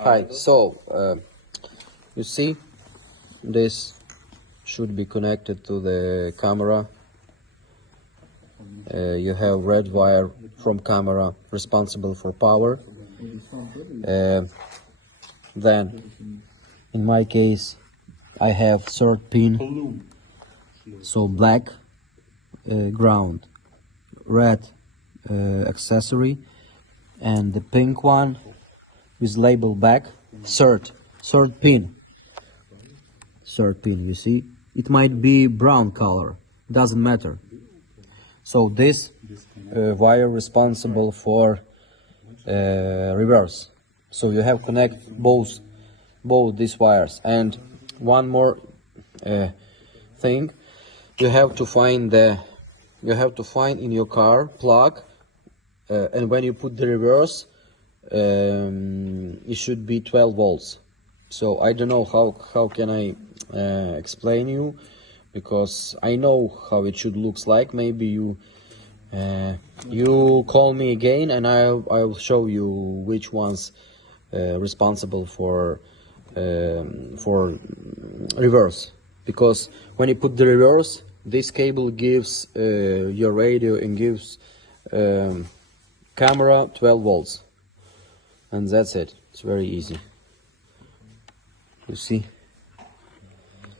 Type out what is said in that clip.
Hi, so you see, this should be connected to the camera. You have red wire from camera responsible for power. Then, in my case, I have third pin, so black ground, red accessory, and the pink one with label back, third pin. Third pin, you see, it might be brown color, doesn't matter. So this wire responsible for reverse. So you have connect both these wires. And one more thing, you have to find in your car plug, and when you put the reverse, it should be 12 volts. So I don't know how can I explain you, because I know how it should looks like. Maybe you call me again and I'll show you which one's responsible for reverse, because when you put the reverse, this cable gives your radio and gives camera 12 volts, and that's it. It's very easy, you see.